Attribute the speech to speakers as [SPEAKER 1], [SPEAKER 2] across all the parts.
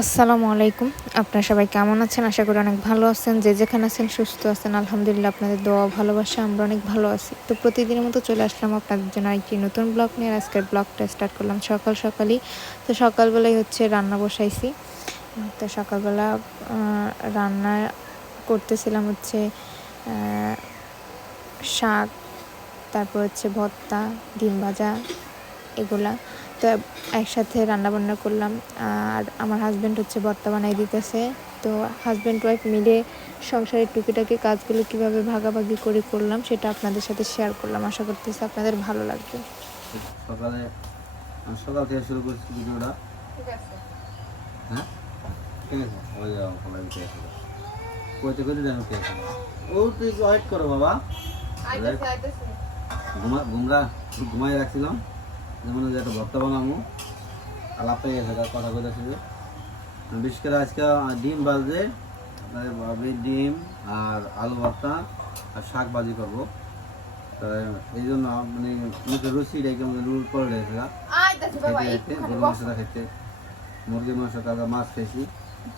[SPEAKER 1] আসসালামু আলাইকুম। আপনারা সবাই কেমন আছেন? আশা করি অনেক ভালো আছেন। যে যেখানে আছেন সুস্থ আছেন। আলহামদুলিল্লাহ, আপনাদের দোয়া ভালোবাসা আমরা অনেক ভালো আছি। তো প্রতিদিনের মতো চলে আসলাম আপনাদের জন্য একটি নতুন ব্লগ নিয়ে। আজকের ব্লগটা স্টার্ট করলাম সকাল সকালই। তো সকালবেলায় হচ্ছে রান্না বসাইছি। তো সকালবেলা রান্না করতেছিলাম হচ্ছে শাক, তারপর হচ্ছে ভর্তা, ডিম ভাজা, এগুলা। তো একসাথে রান্না বান্না করলাম আর আমার হাজব্যান্ড হচ্ছে ভর্তা বানাই দিতেছে। তো হাজব্যান্ড ওয়াইফ মিলে সংসারের টুকিটাকি কাজগুলো কীভাবে ভাগাভাগি করে করলাম সেটা আপনাদের সাথে শেয়ার করলাম। আশা করতেছি আপনাদের ভালো লাগবে।
[SPEAKER 2] সকালে সকাল থেকে শুরু করছি ভিডিওটা। হ্যাঁ? ঠিক আছে। ওই যাও সবাই উঠে আসো কইতে কইতে যেন উঠে ও তুই ওয়েট করো বাবা। ঘুমরা ঘুমাই রাখছিলাম। যেমন যে একটা ভর্তা বানাবো আলাপ পেয়ে গেছে কথা কথা ছিল বিশেষ করে আজকে ডিম বাজে ভাবি ডিম আর আলু ভর্তা আর শাক ভাজি করব। এই জন্য মানে মুখে রুচি রেখে আমাদের রুল করে রেখেছে খেতে খেতে গরু মাংসটা খেতে। মুরগির মাংস তারপর মাছ খেয়েছি।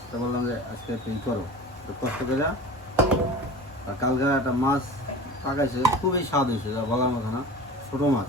[SPEAKER 2] তো বললাম যে আজকে তুমি করো। তো কষ্ট করে আর কালকে একটা মাছ পাকাইছে খুবই স্বাদ হয়েছে বলার মতো না ছোটো মাছ।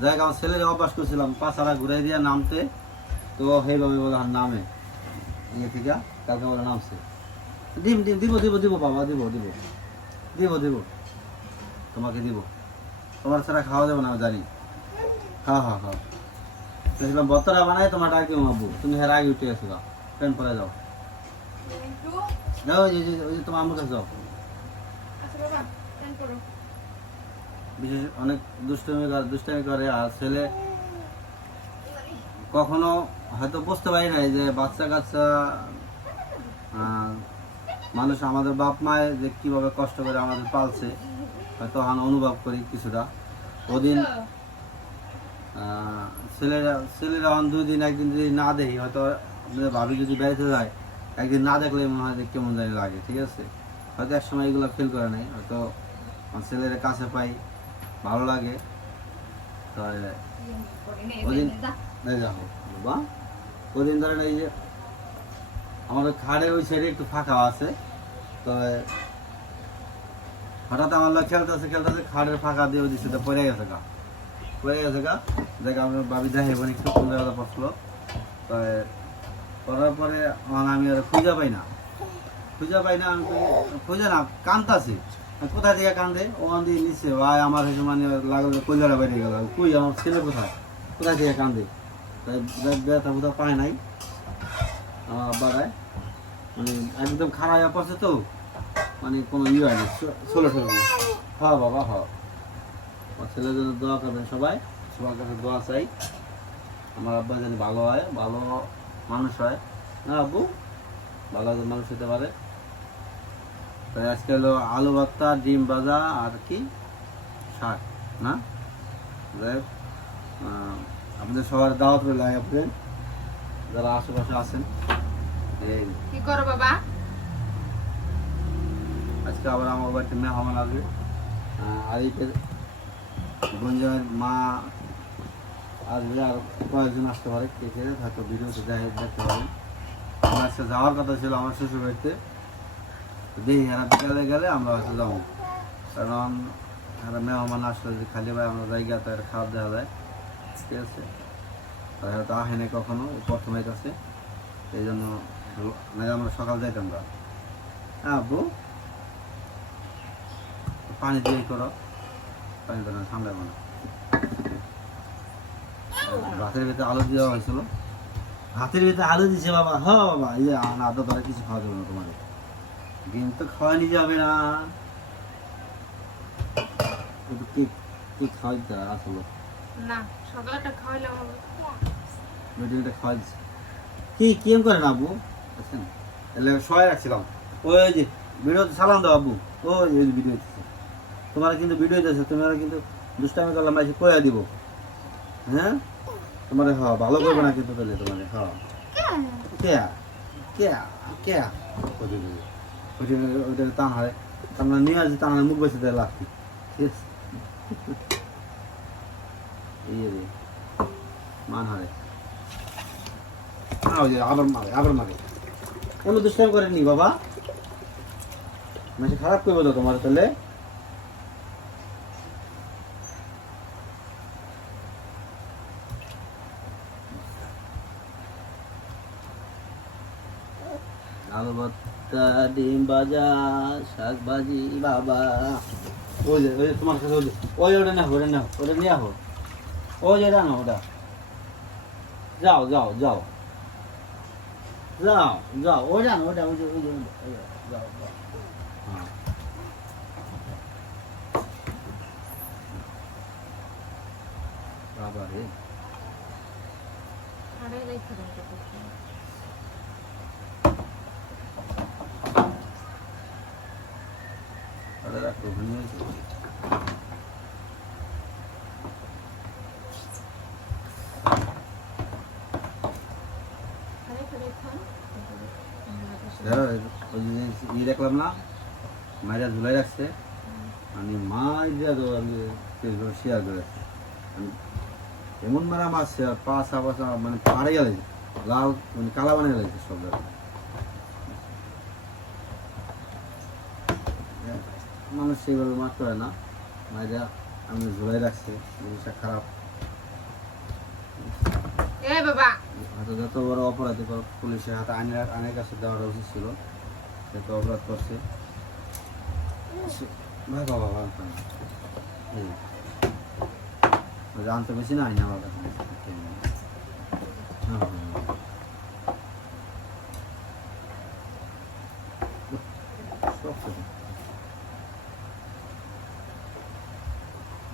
[SPEAKER 2] যাই আমার ছেলের অভ্যাস করছিলাম পাঁচ হাজার ঘুরে দিয়ে নামতে। তো সেইভাবে বলে আর নামে। ইয়ে থেকে কালকে বলে নামছে। ডিম ডিম দিব দিব দিব বাবা দিব দিব। দিব দিব। তোমাকে দিব। তোমার ছাড়া খাওয়া যাবে না আমি জানি। খাও খাও খাও। দেখলাম বত্তরা বানাই তোমার ডাক আব্বু তুমি হের আগে উঠে গেছো যাও প্যান্ট পরে যাও। যাও ওই যে- তোমার আম্মুর কাছে যাও। বিশেষ অনেক দুষ্টমি দুষ্টমি করে, আর ছেলে কখনো হয়তো বুঝতে পারি নাই যে বাচ্চা কাচ্চা মানুষ আমাদের বাপ মায় যে কীভাবে কষ্ট করে আমাদের পালছে, হয়তো আমি অনুভব করি কিছুটা। ওদিন ছেলেরা ছেলেরা অন দুই দিন, একদিন যদি না দেখি, হয়তো ভাবি যদি বেড়াতে যায়, একদিন না দেখলে মনে হয় যে কেমন জানি লাগে, ঠিক আছে? হয়তো এক সময় এগুলো ফিল করে নাই, হয়তো ছেলেরা কাছে পাই। ভালো লাগে। তো ওদিন দেখো বাবা ওদিন ধরেন এই যে আমাদের খাড়ের ওই সাইডে একটু ফাঁকা আছে তো হঠাৎ আমার লোক খেলতেছে খেলতেছে, খাড়ের ফাঁকা দিয়ে ওই দিচ্ছে পড়ে গেছে গা। পড়ে গেছে গা, দেখে আমার বাবি দেখে মানে একটু কোন জায়গাটা পড়ছিল তো পড়ার পরে আমার আমি আর খুঁজে পাই না। খুঁজে পাই না, আমি খুঁজে না কান্দাছি কোথায় থেকে কান্দে? ওখান দিয়ে নিচ্ছে। ভাই, আমার হচ্ছে মানে লাগল কইলারা বাইরে গেল। কই, আমার ছেলে কোথায়? কোথায় থেকে কান্দে? তাই ব্যথা বুথা পায় নাই। আমার আব্বারায় মানে একদম খারাপ হয়ে পড়ছে তো। মানে কোনো ইয়ে হয়নি। ষোলো ষোলো হ্যাঁ বাবা হ্যাঁ। আমার ছেলের জন্য দোয়া করবেন সবাই। সবার কাছে দোয়া চাই। আমার আব্বা যেন ভালো হয়, ভালো মানুষ হয়। না আব্বু? ভালো মানুষ হতে পারে। তাই আজকে হলো আলু ভর্তা ডিম ভাজা আর কি শাক না? আপনাদের সবার দাওয়াত রইল আপনাদের যারা আশেপাশে আছেন
[SPEAKER 3] কি করো বাবা?
[SPEAKER 2] আজকে আবার আমার বাড়িতে মেহমান আসবে। আর এই গঞ্জামের মা আসবে আর কয়েকজন আসতে পারে কে কে থাকতো ভিডিওতে দেখতে পারেন আজকে যাওয়ার কথা ছিল আমার শ্বশুর বাড়িতে। দেখি এরা বিকালে গেলে আমরা হয়তো যাব। কারণ এরা মেহমান আসলে যে খালি ভাই আমরা জায়গা তো এর খাবার দেওয়া যায়। ঠিক আছে? তাই হয়তো আহেনি কখনো প্রথম কাছে। এই জন্য নাহলে আমরা সকাল যাইতাম না হ্যাঁ আব্বু? পানি দিয়ে করো। পানি দেওয়া ঠান্ডা মানে ভাতের ভিতরে আলু দেওয়া হয়েছিল। ভাতের ভিতরে আলু দিছে বাবা। হ বাবা এই যে আদা ধরে কিছু খাওয়া যাবে না তোমার ডিম তো খাওয়ানি যাবে না। একটু কেক কেক খাওয়াইতে আসলো
[SPEAKER 3] না সকালটা খাওয়াইলাম
[SPEAKER 2] মেডিকেলটা খাওয়াইছে। কি কেম করে না আব্বু? আছেন এলে সবাই রাখছিলাম। ওই যে ভিডিও সালাম দাও আব্বু। ওই যে ভিডিও তোমার কিন্তু ভিডিও হইতেছে তোমার কিন্তু দুষ্টামি করলাম এসে কয়া দিব। হ্যাঁ? তোমার হ্যাঁ ভালো করবে না কিন্তু তাহলে তোমার হ্যাঁ কেয়া কেয়া কেয়া ওইটা ওইটা টান হারে আমরা নিয়ে আসি টান মুখ বেশি দেয় লাভ ঠিক আছে। মান হারে। আবার মারে আবার মারে। কোনো দুষ্টামি করেনি বাবা? মানে খারাপ করবে তো তোমার তাহলে? ভর্তা ডিম ভাজা শাক ভাজি বাবা। ওই যে, ওই তোমার কাছে ওই ওই ওটা না ওটা না ওটা নিয়ে আহো। ওই যে ওটা না ওটা। যাও যাও যাও। যাও যাও ওটা না ওটা ওই যে ওই যে, ওই ওই যাও যাও। হ্যাঁ। বাবা রে
[SPEAKER 3] তো কিছু।
[SPEAKER 2] ওটা রাখো ওখানে আছে।
[SPEAKER 3] রেখে রেখো।
[SPEAKER 2] ধরো, ওই যে দেখলাম না, মাইরা ঝুলাই রাখছে আমি তো আমি শেয়ার করে। আমি এমন মারা মাছ পাঁচা পাঁচা মানে পাড়ে গেলে লাল মানে কালা বানিয়ে গেছে সব জায়গায়। মানুষ সেইভাবে মাছ করে না। মাইরা আমি ঝুলাই রাখছি জিনিসটা খারাপ।
[SPEAKER 3] বাবা।
[SPEAKER 2] হয়তো যত বড় অপরাধী হোক, পুলিশের হাতে আইনের আইনের কাছে দেওয়াটা উচিত ছিল যত অপরাধ করছে। সে- ভাই বাবা। ভালো তো না। আইন আমার কাছে হ্যাঁ, হ্যাঁ, হ্যাঁ। সব শেষ।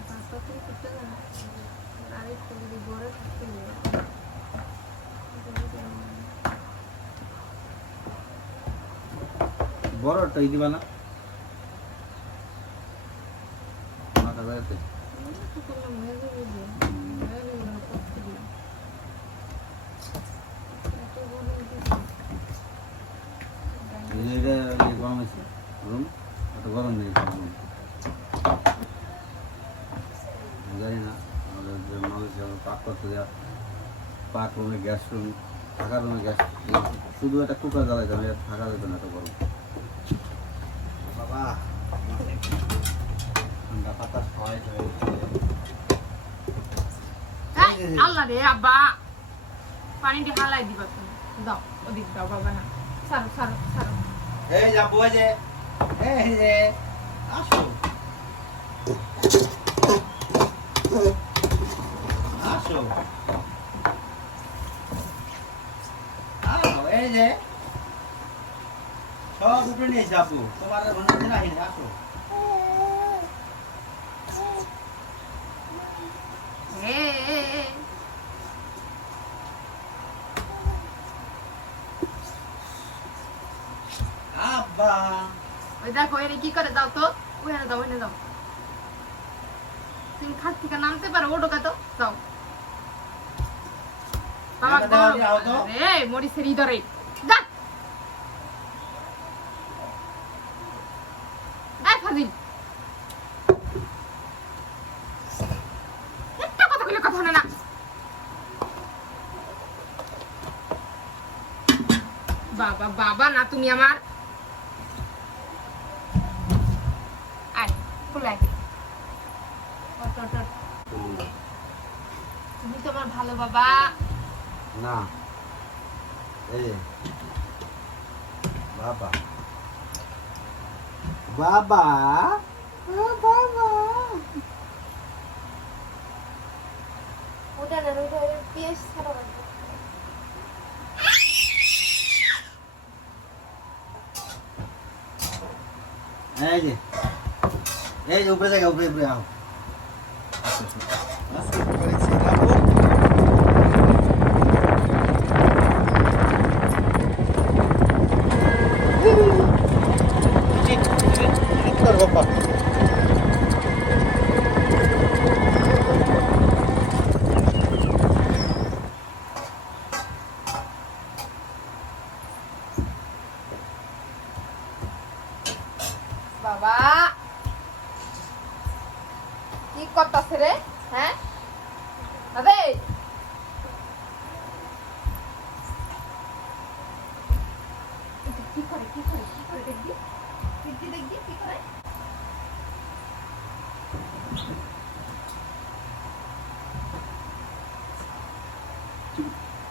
[SPEAKER 3] বাচ্চাকে করতে না আরে তুমি বড় থাকতে
[SPEAKER 2] বড়টা ই দিবা না মাথা বেড়াতে এটা এটা গরম রুম? এত গরম নেই জানি না, আমাদের যে মানুষ যেমন পাক করতে দেওয়া পাক রুমে গ্যাস রুম থাকা রুমে গ্যাস শুধু একটা কুকার জ্বালাই যাবে থাকা যেত না এত গরম। বাবা ঠান্ডা পাতা খাওয়াই
[SPEAKER 3] আল্লাহ রে, আব্বা। পানিটি দিবা তুমি দাও, ওদিক দাও, বাবা
[SPEAKER 2] যে এই যে আসো। এই যে সব উপরে নিয়ে যাব। তোমার মনে নাই আসো। আব্বা।
[SPEAKER 3] ওই দেখো এর কি করে দাও তো? ওখানে দাও ওখানে দাও তুমি খাট থেকে নামতে পারো ওটো কাতো দাও বাবা
[SPEAKER 2] তো?
[SPEAKER 3] রে মরিসের ইদরে যা এই ফাজিল একটা কথা বলে কথা শোনে না বাবা বাবা না তুমি আমার আয়। তুমি তো আমার ভালো বাবা।
[SPEAKER 2] না। এই বাবা। বাবা। বাবা।
[SPEAKER 3] ওটা না ওটা পেঁয়াজ ছাড়া
[SPEAKER 2] এই যে। এই উপরে থেকে উপরে উপরে আও।
[SPEAKER 3] কি করে কি করে কি করে দেখবি? দেখবি দেখবি, কি করে?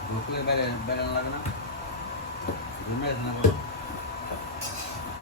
[SPEAKER 2] ঢুকলে বাইরে লাগে না? ঘুমে না